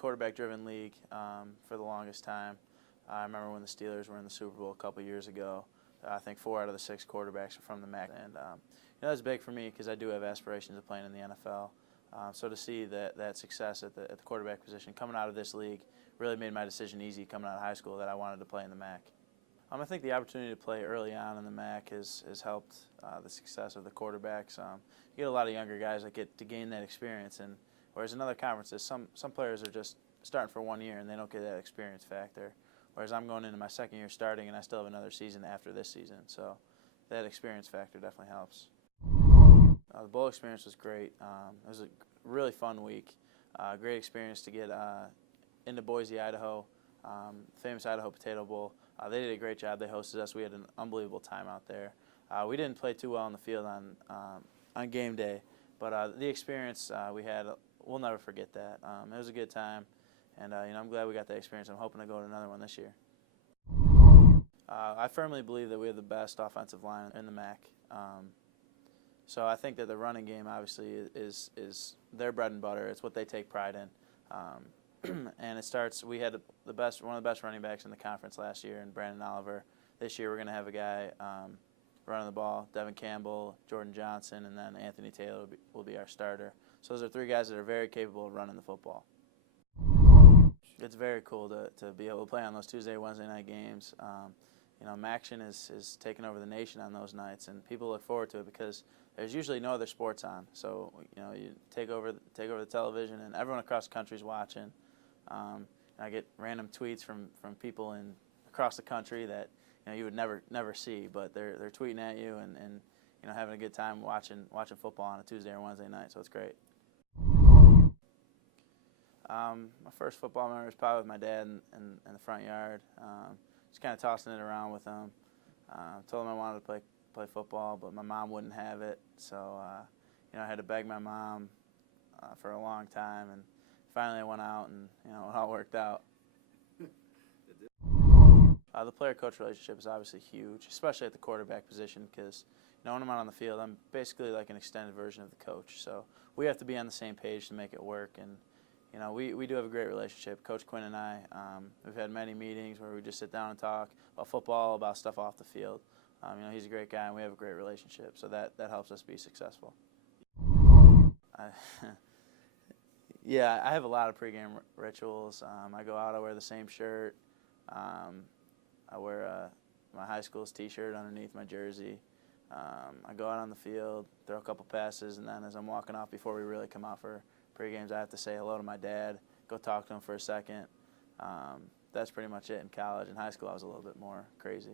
quarterback-driven league for the longest time. I remember when the Steelers were in the Super Bowl a couple years ago. I think 4 out of the 6 quarterbacks are from the MAC, and that's big for me because I do have aspirations of playing in the NFL. So to see that success at the quarterback position coming out of this league really made my decision easy coming out of high school that I wanted to play in the MAC. I think the opportunity to play early on in the MAC has helped the success of the quarterbacks. You get a lot of younger guys that get to gain that experience, and whereas in other conferences, some players are just starting for 1 year and they don't get that experience factor. Whereas I'm going into my second year starting and I still have another season after this season, so that experience factor definitely helps. The bowl experience was great. It was a really fun week. Great experience to get into Boise, Idaho, famous Idaho Potato Bowl. They did a great job. They hosted us. We had an unbelievable time out there. We didn't play too well on the field on game day, but the experience we had, we'll never forget that. It was a good time, and I'm glad we got that experience. I'm hoping to go to another one this year. I firmly believe that we have the best offensive line in the MAC. So I think that the running game obviously is their bread and butter. It's what they take pride in. And it starts, we had one of the best running backs in the conference last year in Brandon Oliver. This year we're going to have a guy running the ball, Devin Campbell, Jordan Johnson, and then Anthony Taylor will be our starter. So those are 3 guys that are very capable of running the football. It's very cool to be able to play on those Tuesday, Wednesday night games. MACtion is taking over the nation on those nights, and people look forward to it because there's usually no other sports on. So you take over the television, and everyone across the country is watching. I get random tweets from people across the country that you would never see, but they're tweeting at you and having a good time watching football on a Tuesday or Wednesday night. So it's great. My first football memory was probably with my dad in the front yard. Just kind of tossing it around with him. Told him I wanted to play football, but my mom wouldn't have it. So I had to beg my mom for a long time, and finally I went out, and it all worked out. The player-coach relationship is obviously huge, especially at the quarterback position, because when I'm out on the field, I'm basically like an extended version of the coach. So we have to be on the same page to make it work, and we do have a great relationship. Coach Quinn and I, we've had many meetings where we just sit down and talk about football, about stuff off the field. He's a great guy, and we have a great relationship, so that helps us be successful. Yeah, I have a lot of pregame rituals. I go out, I wear the same shirt. I wear my high school's T-shirt underneath my jersey. I go out on the field, throw a couple passes, and then as I'm walking off before we really come out for pre-games, I have to say hello to my dad, go talk to him for a second. That's pretty much it in college. In high school, I was a little bit more crazy.